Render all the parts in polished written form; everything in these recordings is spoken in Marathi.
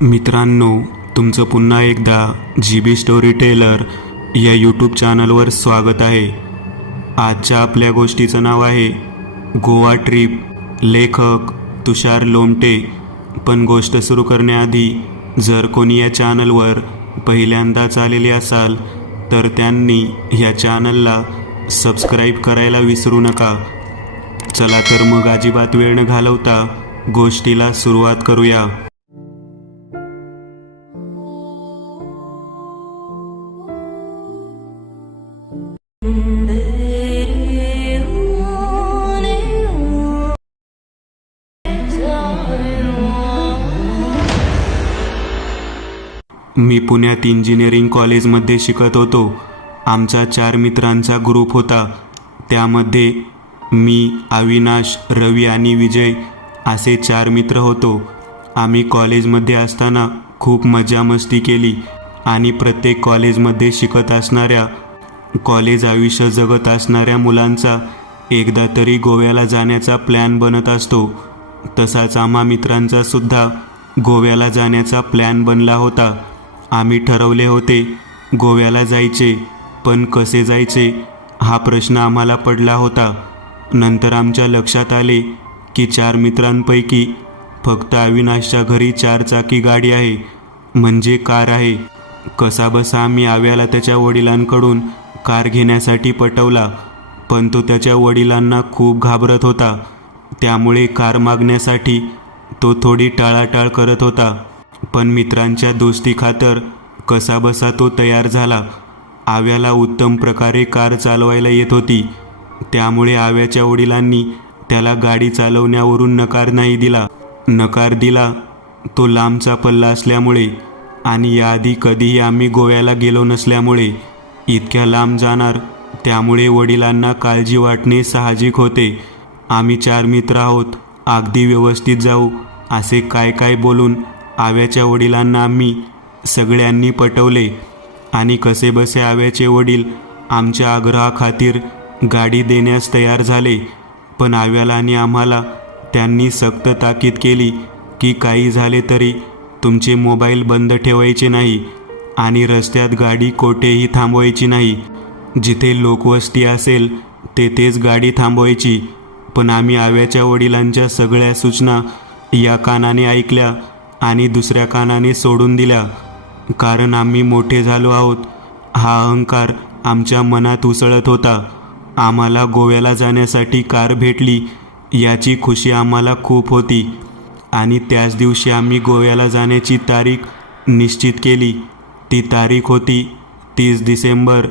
मित्रांनो, तुमचं पुन्हा एकदा GB स्टोरी टेलर या यूट्यूब चॅनलवर स्वागत आहे. आजच्या आपल्या गोष्टीचं नाव आहे गोवा ट्रिप. लेखक तुषार लोमटे. पण गोष्ट सुरू करण्याआधी जर कोणी या चॅनलवर पहिल्यांदाच आलेले असाल तर त्यांनी या चॅनलला सबस्क्राईब करायला विसरू नका. चला तर मग अजिबात वेळ न घालवता गोष्टीला सुरुवात करूया. मी पुण्यात इंजिनिअरिंग कॉलेजमध्ये शिकत होतो. आमचा 4 मित्रांचा ग्रुप होता. त्यामध्ये मी, अविनाश, रवी आणि विजय असे 4 मित्र होतो. आम्ही कॉलेजमध्ये असताना खूप मजा मस्ती केली आणि प्रत्येक कॉलेजमध्ये शिकत असणाऱ्या, कॉलेज आयुष्य जगत असणाऱ्या मुलांचा एकदा तरी गोव्याला जाण्याचा प्लॅन बनत असतो. तसाच आम्हा मित्रांचा सुद्धा गोव्याला जाण्याचा प्लॅन बनला होता. आम्ही ठरवले होते गोव्याला जायचे, पण कसे जायचे हा प्रश्न आम्हाला पडला होता. नंतर आमच्या लक्षात आले की 4 मित्रांपैकी फक्त अविनाशच्या घरी 4 चाकी गाडी आहे, म्हणजे कार आहे. कसाबसा आम्ही आव्याला त्याच्या वडिलांकडून कार घेण्यासाठी पटवला, पण तो त्याच्या वडिलांना खूप घाबरत होता. त्यामुळे कार मागण्यासाठी तो थोडी टाळाटाळ करत होता. पण मित्रांच्या दोस्ती खातर कसाबसा तो तयार झाला. आव्याला उत्तम प्रकारे कार चालवायला येत होती, त्यामुळे आव्याच्या वडिलांनी त्याला गाडी चालवण्यावरून नकार नाही दिला. नकार दिला तो लांबचा पल्ला असल्यामुळे आणि याआधी कधीही आम्ही गोव्याला गेलो नसल्यामुळे. इतक्या लांब जाणार, त्यामुळे वडिलांना काळजी वाटणे साहजिक होते. आम्ही 4 मित्र आहोत, अगदी व्यवस्थित जाऊ असे काय काय बोलून आव्याच्या वडिलांना आम्ही सगळ्यांनी पटवले आणि कसेबसे आव्याचे वडील आमच्या आग्रहाखातीर गाडी देण्यास तयार झाले. पण आव्याला आणि आम्हाला त्यांनी सक्त ताकीद केली की काही झाले तरी तुमचे मोबाईल बंद ठेवायचे नाही आणि रस्त्यात गाडी कोठेही थांबवायची नाही. जिथे लोकवस्ती असेल तेथेच गाडी थांबवायची. पण आम्ही आव्याच्या वडिलांच्या सगळ्या सूचना या कानाने ऐकल्या आणि दुसऱ्या कानाने सोडून दिल्या. कारण आम्ही मोठे झालो आहोत हा अहंकार आमच्या मनात उसळत होता. आम्हाला गोव्याला जाण्यासाठी कार भेटली याची खुशी आम्हाला खूप होती आणि त्याच दिवशी आम्ही गोव्याला जाण्याची तारीख निश्चित केली. ती तारीख होती 30 डिसेंबर.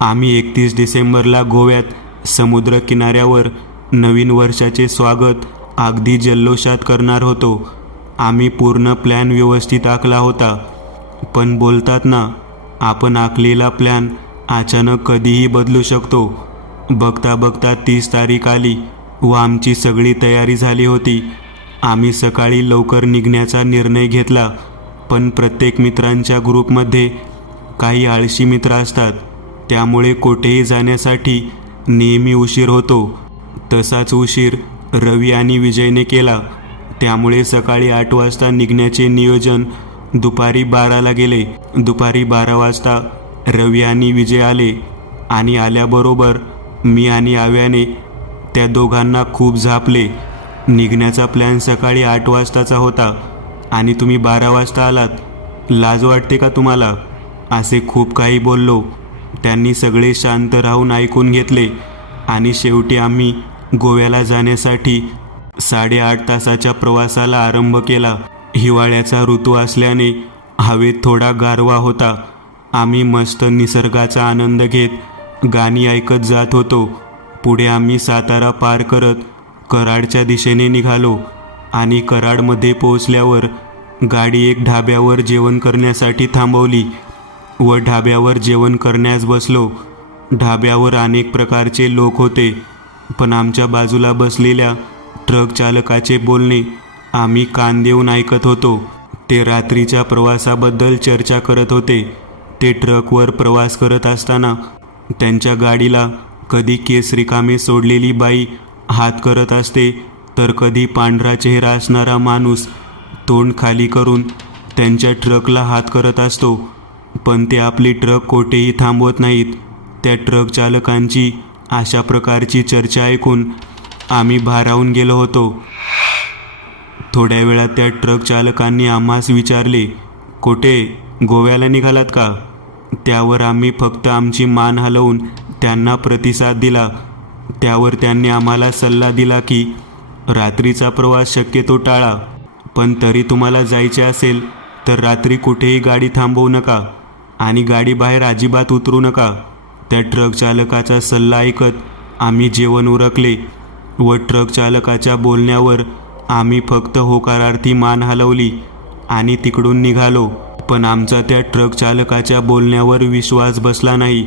आम्ही 31 डिसेंबरला गोव्यात समुद्र किनाऱ्यावर नवीन वर्षाचे स्वागत अगदी जल्लोषात करणार होतो. आम्ही पूर्ण प्लॅन व्यवस्थित आखला होता. पण बोलतात ना, आपण आखलेला प्लॅन अचानक कधीही बदलू शकतो. बघता बघता 30 तारीख आली व आमची सगळी तयारी झाली होती. आम्ही सकाळी लवकर निघण्याचा निर्णय घेतला. पण प्रत्येक मित्रांच्या ग्रुपमध्ये काही आळशी मित्र असतात, त्यामुळे कोठेही जाण्यासाठी नेहमी उशीर होतो. तसाच उशीर रवी आणि विजयने केला. त्यामुळे सकाळी 8 वाजता निघण्याचे नियोजन दुपारी 12ला गेले. दुपारी 12 वाजता रवी आणि विजय आले आणि आल्याबरोबर मी आणि आव्याने त्या दोघांना खूप झापले. निघण्याचा प्लॅन सकाळी 8 वाजताचा होता आणि तुम्ही 12 वाजता आलात, लाज वाटते का तुम्हाला, असे खूप काही बोललो. त्यांनी सगळे शांत राहून ऐकून घेतले आणि शेवटी आम्ही गोव्याला जाण्यासाठी 8.5 तासाच्या प्रवासाला आरंभ केला. हिवाळ्याचा ऋतू असल्याने हवेत थोडा गारवा होता. आम्ही मस्त निसर्गाचा आनंद घेत गाणी ऐकत जात होतो. पुढे आम्ही सातारा पार करत कराडच्या दिशेने निघालो आणि कराडमध्ये पोहोचल्यावर गाडी एक ढाब्यावर जेवण करण्यासाठी थांबवली व ढाब्यावर जेवण करण्यास बसलो. ढाब्यावर अनेक प्रकारचे लोक होते, पण आमच्या बाजूला बसलेल्या ट्रक चालकाचे बोलणे आम्ही कान देऊन ऐकत होतो. ते रात्रीच्या प्रवासाबद्दल चर्चा करत होते. ते ट्रकवर प्रवास करत असताना त्यांच्या गाडीला कधी केस रिकामे सोडलेली बाई हात करत असते, तर कधी पांढरा चेहरा असणारा माणूस तोंड खाली करून त्यांच्या ट्रकला हात करत असतो, पण ते आपली ट्रक कोठेही थांबवत नाहीत. त्या ट्रक चालकांची अशा प्रकारची चर्चा ऐकून आम्ही भारावून गेलो होतो. थोड्या वेळात त्या ट्रक चालकांनी आम्हास विचारले, "कोठे, गोव्याला निघालात का?" त्यावर आम्ही फक्त आमची मान हलवून त्यांना प्रतिसाद दिला. त्यावर त्यांनी आम्हाला सल्ला दिला की रात्रीचा प्रवास शक्यतो टाळा, पण तरी तुम्हाला जायचे असेल तर रात्री कुठेही गाडी थांबवू नका आणि गाडीबाहेर अजिबात उतरू नका. त्या ट्रक चालकाचा सल्ला ऐकत आम्ही जेवण उरकले व ट्रक चालकाच्या बोलण्यावर आम्ही फक्त होकारार्थी मान हलवली आणि तिकडून निघालो. पण आमचा त्या ट्रक चालकाच्या बोलण्यावर विश्वास बसला नाही.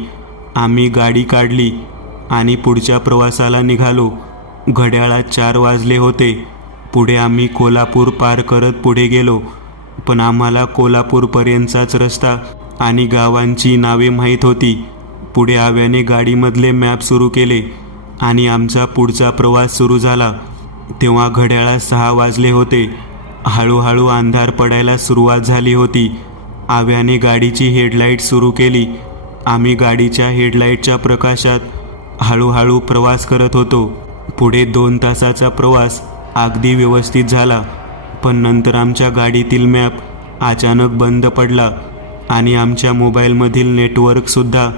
आम्ही गाडी काढली आणि पुढच्या प्रवासाला निघालो. घड्याळात 4 वाजले होते. पुढे आम्ही कोल्हापूर पार करत पुढे गेलो, पण आम्हाला कोल्हापूरपर्यंतचाच रस्ता आणि गावांची नावे माहीत होती. पुढे आव्याने गाडीमधले मॅप सुरू केले आणि आमचा पुढचा प्रवास सुरू झाला. तेव्हा घड्याळात 6 वाजले होते. हळूहळू अंधार पडायला सुरुवात झाली होती. आव्याने गाडीची हेडलाईट सुरू केली. आम्ही गाडीच्या हेडलाईटच्या प्रकाशात हळूहळू प्रवास करत होतो. पुढे 2 तासाचा प्रवास अगदी व्यवस्थित झाला, पण नंतर आमच्या गाडीतील मॅप अचानक बंद पडला आणि आमच्या मोबाईलमधील नेटवर्कसुद्धा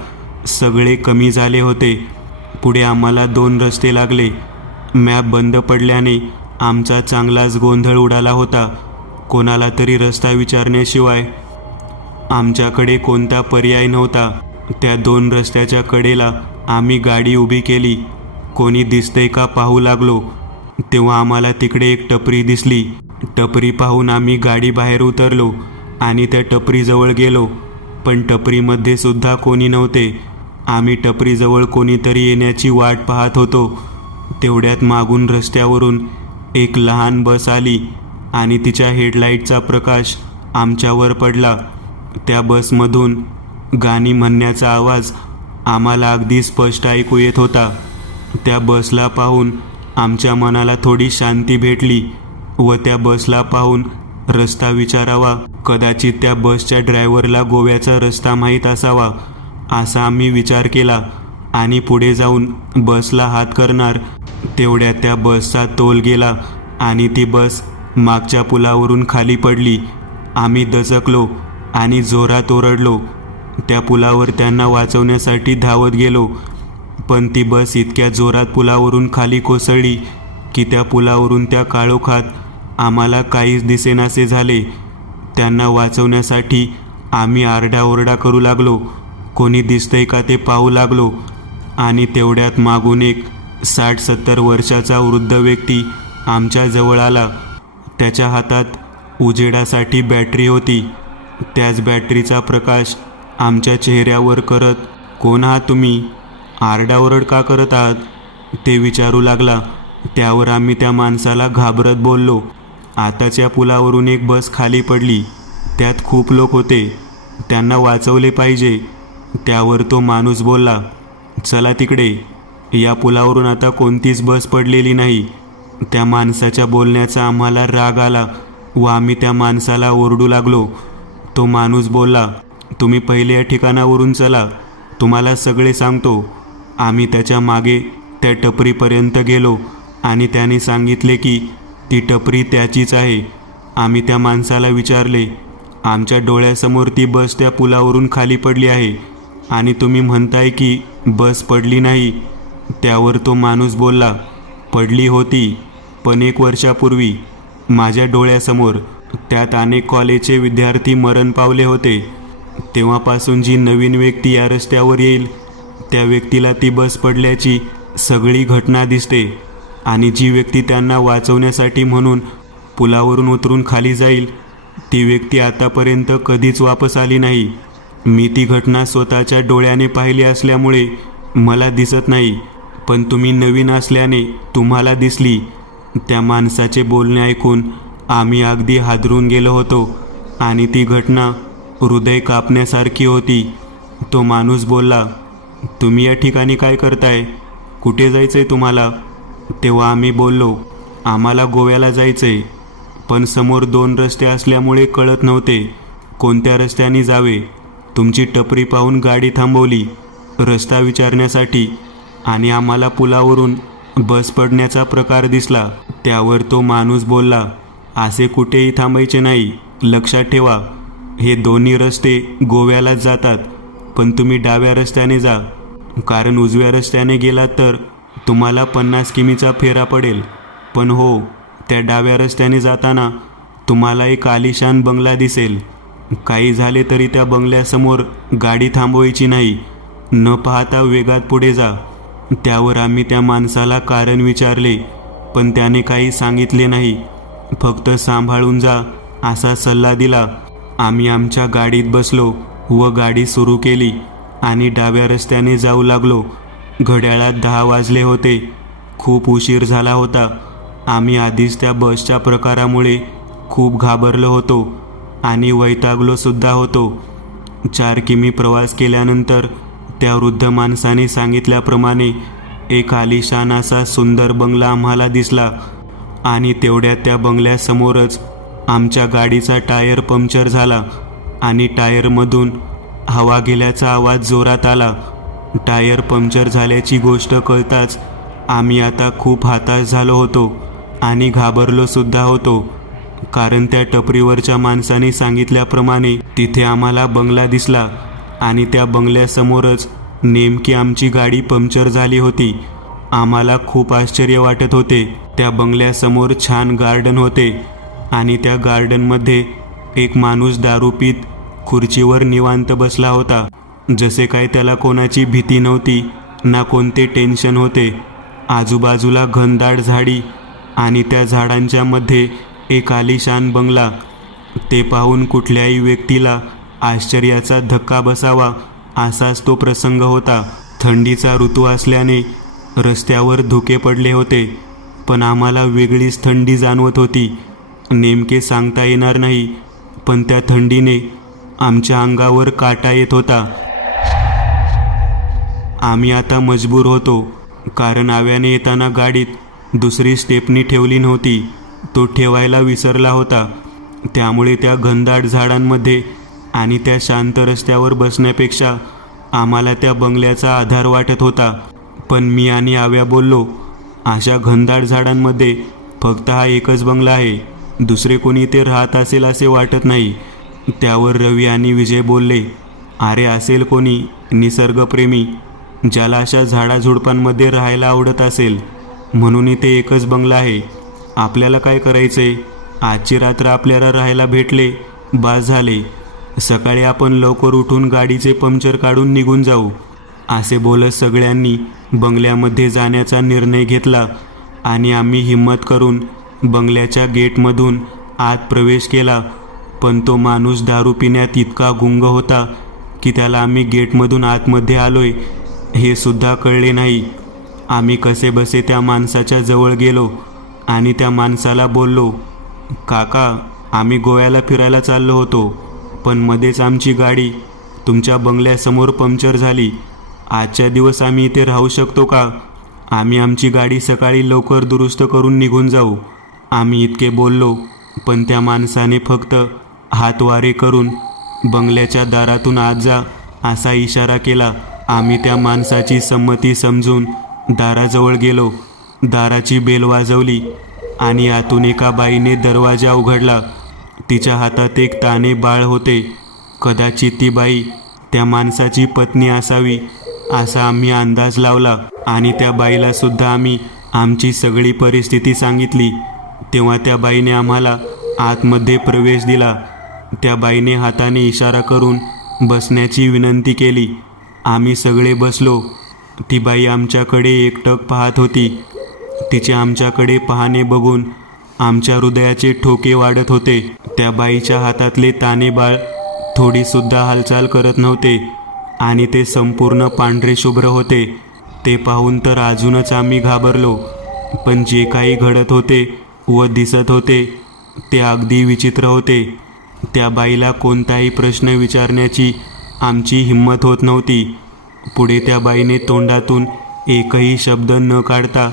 सगळे कमी झाले होते. पुढे आम्हाला 2 रस्ते लागले. मॅप बंद पडल्याने आमचा चांगलाच गोंधळ उडाला होता. कोणाला तरी रस्ता विचारण्याशिवाय आमच्याकडे कोणता पर्याय नव्हता. त्या 2 रस्त्याच्या कडेला आम्ही गाडी उभी केली. कोणी दिसतंय का पाहू लागलो. तेव्हा आम्हाला तिकडे एक टपरी दिसली. टपरी पाहून आम्ही गाडी बाहेर उतरलो आणि त्या टपरीजवळ गेलो, पण टपरीमध्ये सुद्धा कोणी नव्हते. आम्ही टपरीजवळ कोणीतरी येण्याची वाट पाहत होतो. तेवढ्यात मागून रस्त्यावरून एक लहान बस आली आणि तिच्या हेडलाईटचा प्रकाश आमच्यावर पडला. त्या बसमधून गाणी म्हणण्याचा आवाज आम्हाला अगदी स्पष्ट ऐकू येत होता. त्या बसला पाहून आमच्या मनाला थोडी शांती भेटली व त्या बसला पाहून रस्ता विचारावा. कदाचित त्या बसच्या ड्रायव्हरला गोव्याचा रस्ता माहीत असावा असा आम्ही विचार केला आणि पुढे जाऊन बसला हात करणार. तेवढ्यात त्या बसचा तोल गेला आणि ती बस मागच्या पुलावरून खाली पडली. आम्ही दचकलो आणि जोरात ओरडलो. त्या पुलावर त्यांना वाचवण्यासाठी धावत गेलो, पण ती बस इतक्या जोरात पुलावरून खाली कोसळली की त्या पुलावरून त्या काळोखात आम्हाला काहीच दिसेनासे झाले. त्यांना वाचवण्यासाठी आम्ही आरडाओरडा करू लागलो. कोणी दिसतंय का ते पाहू लागलो आणि तेवढ्यात मागून एक 60-70 वर्षाचा वृद्ध व्यक्ती आमच्या जवळ आला. त्याच्या हातात उजेडासाठी बॅटरी होती. त्याच बॅटरीचा प्रकाश आमच्या चेहऱ्यावर करत, "कोण आहात तुम्ही? आरडाओरड का करत आहात?" ते विचारू लागला. त्यावर आम्ही त्या माणसाला घाबरत बोललो, "आताच्या पुलावरून एक बस खाली पडली. त्यात खूप लोक होते. त्यांना वाचवले पाहिजे." त्यावर तो माणूस बोलला, "चला तिकडे. या पुलावरून आता कोणतीच बस पडलेली नाही." त्या माणसाच्या बोलण्याचा आम्हाला राग आला व आम्ही त्या माणसाला ओरडू लागलो. तो माणूस बोलला, "तुम्ही पहिले या ठिकाणावरून चला, तुम्हाला सगळे सांगतो." आम्ही त्याच्या मागे त्या टपरीपर्यंत गेलो आणि त्याने सांगितले की ती टपरी त्याचीच आहे. आम्ही त्या माणसाला विचारले, "आमच्या डोळ्यासमोर ती बस त्या पुलावरून खाली पडली आहे आणि तुम्ही म्हणताय की बस पडली नाही." त्यावर तो माणूस बोलला, "पडली होती, पण 1 वर्षापूर्वी माझ्या डोळ्यासमोर. त्यात अनेक कॉलेजचे विद्यार्थी मरण पावले होते. तेव्हापासून जी नवीन व्यक्ती या रस्त्यावर येईल त्या व्यक्तीला ती बस पडल्याची सगळी घटना दिसते आणि जी व्यक्ती त्यांना वाचवण्यासाठी म्हणून पुलावरून उतरून खाली जाईल ती व्यक्ती आतापर्यंत कधीच वापस आली नाही. मी ती घटना स्वतःच्या डोळ्याने पाहिली असल्यामुळे मला दिसत नाही, पण तुम्ही नवीन असल्याने तुम्हाला दिसली." त्या माणसाचे बोलणे ऐकून आम्ही अगदी हादरून गेलो होतो आणि ती घटना हृदय कापण्यासारखी होती. तो माणूस बोलला, "तुम्ही या ठिकाणी काय करताय? कुठे जायचंय तुम्हाला?" तेव्हा आम्ही बोललो, "आम्हाला गोव्याला जायचंय." पण समोर 2 रस्ते असल्यामुळे कळत नव्हते कोणत्या रस्त्याने जावे. तुमची टपरी पाहून गाडी थांबवली रस्ता विचारण्यासाठी आणि आम्हाला पुलावरून बस पडण्याचा प्रकार दिसला. त्यावर तो माणूस बोलला, असे कुठेही थांबायचे नाही, लक्षात ठेवा, हे दोन्ही रस्ते गोव्यालाच जातात, पण तुम्ही डाव्या रस्त्याने जा, कारण उजव्या रस्त्याने गेलात तर तुम्हाला 50 किमीचा फेरा पडेल. पण हो, त्या डाव्या रस्त्याने जाताना तुम्हाला एक आलिशान बंगला दिसेल. काही झाले तरी त्या बंगल्यासमोर गाडी थांबवायची नाही, न पाहता वेगात पुढे जा. त्यावर आम्ही त्या माणसाला कारण विचारले, पण त्याने काही सांगितले नाही, फक्त सांभाळून जा असा सल्ला दिला. आम्ही आमच्या गाडीत बसलो व गाडी सुरू केली आणि डाव्या रस्त्याने जाऊ लागलो. घड्याळात 10 वाजले होते. खूप उशीर झाला होता. आम्ही आधीच त्या बसच्या प्रकारामुळे खूप घाबरलो होतो आणि वैतागलो सुद्धा होतो. 4 किमी प्रवास केल्यानंतर त्या वृद्ध माणसाने सांगितल्याप्रमाणे एक आलिशान असा सुंदर बंगला आम्हाला दिसला आणि तेवढ्यात त्या बंगल्यासमोरच आमच्या गाडीचा टायर पंक्चर झाला आणि टायरमधून हवा गेल्याचा आवाज जोरात आला. टायर पंक्चर झाल्याची गोष्ट कळताच आम्ही आता खूप हताश झालो होतो आणि घाबरलो सुद्धा होतो, कारण त्या टपरीवरच्या माणसाने सांगितल्याप्रमाणे तिथे आम्हाला बंगला दिसला आणि त्या बंगल्यासमोरच नेमकी आमची गाडी पंक्चर झाली होती. आम्हाला खूप आश्चर्य वाटत होते. त्या बंगल्यासमोर छान गार्डन होते आणि त्या गार्डनमध्ये एक माणूस दारू पीत खुर्चीवर निवांत बसला होता. जसे काय त्याला कोणाची भीती नव्हती ना कोणते टेन्शन होते. आजूबाजूला घनदाट झाडी आणि त्या झाडांच्या मध्ये एक आलिशान बंगला. ते पाहून कुठल्याही व्यक्तीला आश्चर्याचा धक्का बसावा असाच तो प्रसंग होता. थंडीचा ऋतू असल्याने रस्त्यावर धुके पडले होते, पण आम्हाला वेगळीच थंडी जाणवत होती. नेमके सांगता येणार नाही, पण त्या थंडीने आमच्या अंगावर काटा येत होता. आम्ही आता मजबूर होतो, कारण आव्याने येताना गाडीत दुसरी स्टेपनी ठेवली नव्हती. तो ठेवायला विसरला होता. त्यामुळे त्या घनदाट झाडांमध्ये आणि त्या शांत रस्त्यावर बसण्यापेक्षा आम्हाला त्या बंगल्याचा आधार वाटत होता. पण मी आणि आव्या बोललो, अशा घनदाट झाडांमध्ये फक्त हा एकच बंगला आहे, दुसरे कोणी ते राहत असेल असे वाटत नाही. त्यावर रवी आणि विजय बोलले, अरे असेल कोणी निसर्गप्रेमी ज्याला अशा झाडाझुडपांमध्ये राहायला आवडत असेल, म्हणून इथे एकच बंगला आहे. आपल्याला काय करायचंय, आजची रात्र आपल्याला राहायला भेटले बास झाले. सकाळी आपण लवकर उठून गाडीचे पंक्चर काढून निघून जाऊ. असे बोलत सगळ्यांनी बंगल्यामध्ये जाण्याचा निर्णय घेतला आणि आम्ही हिम्मत करून बंगल्याच्या गेटमधून आत प्रवेश केला. पण तो माणूस दारू पिण्यात इतका गुंग होता की त्याला आम्ही गेटमधून आतमध्ये आलोय हे सुद्धा कळले नाही. आम्ही कसेबसे त्या माणसाच्या जवळ गेलो आणि त्या माणसाला बोललो, काका, आम्ही गोव्याला फिरायला चाललो होतो, पण मध्येच आमची गाडी तुमच्या बंगल्यासमोर पंक्चर झाली. आजच्या दिवस आम्ही इथे राहू शकतो का? आम्ही आमची गाडी सकाळी लवकर दुरुस्त करून निघून जाऊ. आम्ही इतके बोललो, पण त्या माणसाने फक्त हातवारे करून बंगल्याच्या दारातून आत जा असा इशारा केला. आम्ही त्या माणसाची संमती समजून दाराजवळ गेलो. दाराची बेल वाजवली आणि आतून एका बाईने दरवाजा उघडला. तिच्या हातात एक ताने बाळ होते. कदाचित ती बाई त्या माणसाची पत्नी असावी असा आम्ही अंदाज लावला आणि त्या बाईला सुद्धा आम्ही आमची सगळी परिस्थिती सांगितली. तेव्हा त्या बाईने आम्हाला आतमध्ये प्रवेश दिला. त्या बाईने हाताने इशारा करून बसण्याची विनंती केली. आम्ही सगळे बसलो. ती बाई आमच्याकडे एकटक पाहत होती. तिचे आमच्याकडे पाहणे बघून आमच्या हृदयाचे ठोके वाढत होते. त्या बाईच्या हातातले ताने बाळ थोडीसुद्धा हालचाल करत नव्हते आणि ते संपूर्ण पांढरे शुभ्र होते. ते पाहून तर अजूनच आम्ही घाबरलो. पण जे काही घडत होते व दिसत होते ते अगदी विचित्र होते. त्या बाईला कोणताही प्रश्न विचारण्याची आमची हिंमत होत नव्हती. पुढे त्या बाईने तोंडातून एकही शब्द न काढता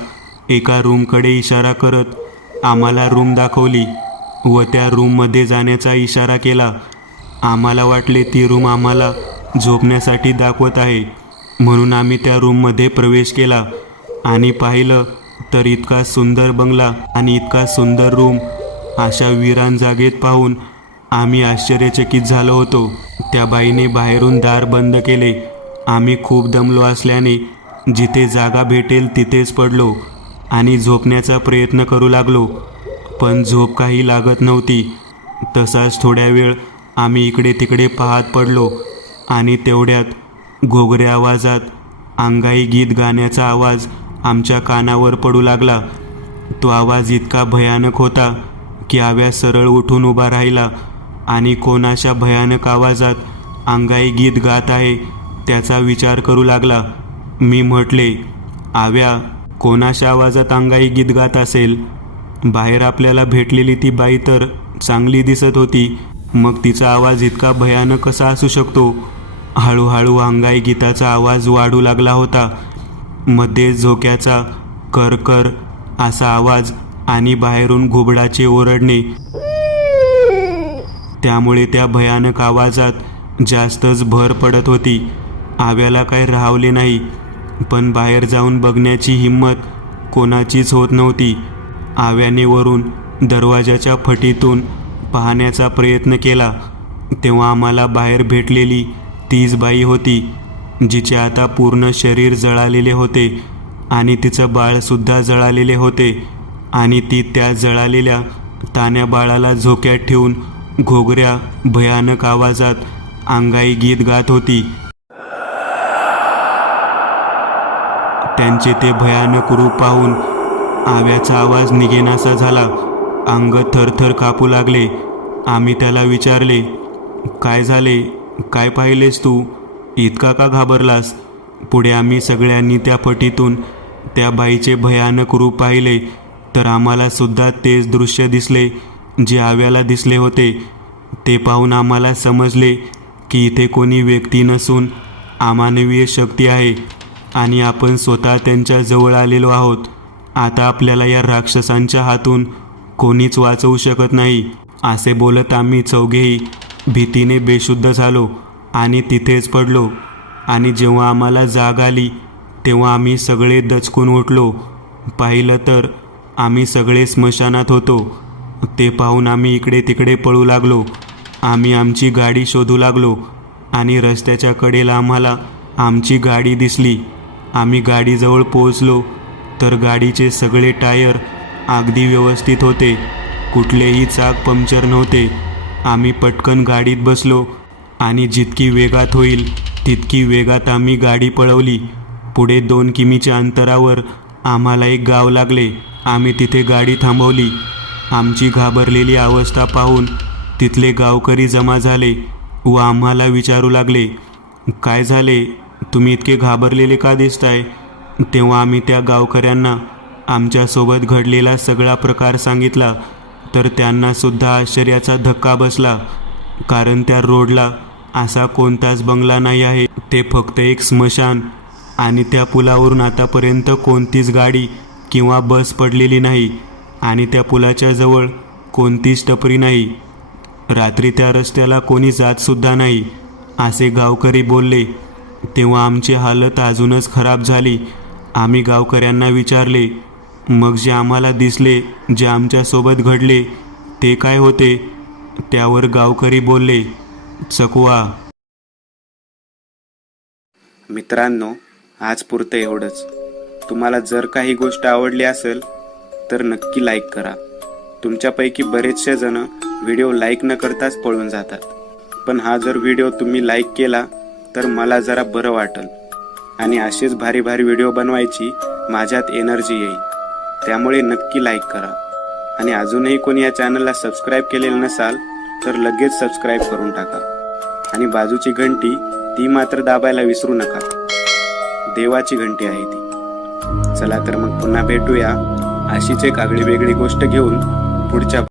एका रूमकडे इशारा करत आम्हाला रूम दाखवली. व त्या रूममध्ये जाण्याचा इशारा केला. आम्हाला वाटले ती रूम आम्हाला झोपण्यासाठी दाखवत आहे, म्हणून आम्ही त्या रूममध्ये प्रवेश केला आणि पाहिलं तर इतका सुंदर बंगला आणि इतका सुंदर रूम अशा विरान जागेत पाहून आम्ही आश्चर्यचकित झालो होतो. त्या बाईने बाहेरून दार बंद केले. आम्ही खूप दमलो असल्याने जिथे जागा भेटेल तिथेच पडलो आणि झोपण्याचा प्रयत्न करू लागलो, पण झोप काही लागत नव्हती. तसाच थोड्या वेळ आम्ही इकडे तिकडे पाहत पडलो आणि तेवढ्यात घोगऱ्या आवाजात अंगाई गीत गाण्याचा आवाज आमच्या कानावर पडू लागला. तो आवाज इतका भयानक होता की आव्या सरळ उठून उभा राहिला आणि कोणाच्या भयानक आवाजात अंगाई गीत गात आहे त्याचा विचार करू लागला. मी म्हटले, आव्या, कोणाच्या आवाजात अंगाई गीत गात असेल? बाहेर आपल्याला भेटलेली ती बाई तर चांगली दिसत होती, मग तिचा आवाज इतका भयानक कसा असू शकतो? हळूहळू अंगाई गीताचा आवाज वाढू लागला होता. मध्ये झोक्याचा कर असा आवाज आणि बाहेरून घुबडाचे ओरडणे. त्यामुळे त्या भयानक आवाजात जास्तच भर पडत होती. आव्याला काही राहवले नाही, पण बाहेर जाऊन बघण्याची हिंमत कोणाचीच होत नव्हती. आव्याने वरून दरवाजाच्या फटीतून पाहण्याचा प्रयत्न केला तेव्हा आम्हाला बाहेर भेटलेली तीच बाई होती, जिचे आता पूर्ण शरीर जळालेले होते आणि तिचं बाळसुद्धा जळालेले होते आणि ती त्या जळालेल्या तान्या बाळाला झोक्यात ठेवून घोगऱ्या भयानक आवाजात अंगाई गीत गात होती. त्यांचे ते भयानक रूप पाहून आव्याचा आवाज निघेनासा झाला. अंग थरथर कापू लागले. आम्ही त्याला विचारले, काय झाले? काय पाहिलेस तू? इतका का घाबरलास? पुढे आम्ही सगळ्यांनी त्या फटीतून त्या बाईचे भयानक रूप पाहिले तर आम्हाला सुद्धा तेच दृश्य दिसले जे आव्याला दिसले होते. ते पाहून आम्हाला समजले की इथे कोणी व्यक्ती नसून अमानवीय शक्ती आहे आणि आपण स्वतः त्यांच्या जवळ आलेलो आहोत. आता आपल्याला या राक्षसांच्या हातून कोणीच वाचवू शकत नाही. असे बोलत आम्ही चौघेही भीतीने बेशुद्ध झालो आणि तिथेच पडलो. आणि जेव्हा आम्हाला जाग आली तेव्हा आम्ही सगळे दचकून उठलो. पाहिलं तर आम्ही सगळे स्मशानात होतो. ते पाहून आम्ही इकडे तिकडे पळू लागलो. आम्ही आमची गाडी शोधू लागलो आणि रस्त्याच्या कडेला आम्हाला आमची गाडी दिसली. आम्ही गाडीजवळ पोहोचलो तर गाडीचे सगळे टायर अगदी व्यवस्थित होते. कुठलेही चाक पंक्चर नव्हते. आम्ही पटकन गाडीत बसलो आणि जितकी वेगात होईल तितकी वेगात आम्ही गाडी पळवली. पुढे 2 किमीच्या अंतरावर आम्हाला एक गाव लागले. आम्ही तिथे गाडी थांबवली. आमची घाबरलेली अवस्था पाहून तिथले गावकरी जमा झाले व आम्हाला विचारू लागले, काय झाले? तुम्ही इतके घाबरलेले का दिसताय? तेव्हा आम्ही त्या गावकऱ्यांना आमच्यासोबत घडलेला सगळा प्रकार सांगितला तर त्यांनासुद्धा आश्चर्याचा धक्का बसला, कारण त्या रोडला असा कोणताच बंगला नाही आहे. ते फक्त एक स्मशान आणि त्या पुलावरून आतापर्यंत कोणतीच गाडी किंवा बस पडलेली नाही आणि त्या पुलाच्या जवळ कोणतीच टपरी नाही. रात्री त्या रस्त्याला कोणी जातसुद्धा नाही, असे गावकरी बोलले. तेव्हा आमची हालत अजूनच खराब झाली. आम्ही गावकऱ्यांना विचारले, मग जे आम्हाला दिसले, जे आमच्यासोबत घडले ते काय होते? त्यावर गावकरी बोलले, चकवा. मित्रांनो, आज पुरतं एवढंच. तुम्हाला जर काही गोष्ट आवडली असेल तर नक्की लाईक करा. तुमच्यापैकी बरेचसे जण व्हिडिओ लाईक न करताच पळून जातात, पण हा जर व्हिडिओ तुम्ही लाईक केला तर मला जरा बरं वाटेल आणि असेच भारी भारी व्हिडिओ बनवायची माझ्यात एनर्जी येईल. त्यामुळे नक्की लाईक करा आणि अजूनही कोणी या चॅनलला सबस्क्राईब केलेलं नसाल तर लगेच सबस्क्राईब करून टाका आणि बाजूची घंटी ती मात्र दाबायला विसरू नका. देवाची घंटी आहे ती. चला तर मग पुन्हा भेटूया अशीच एक आगळी वेगळी गोष्ट घेऊन पुढच्या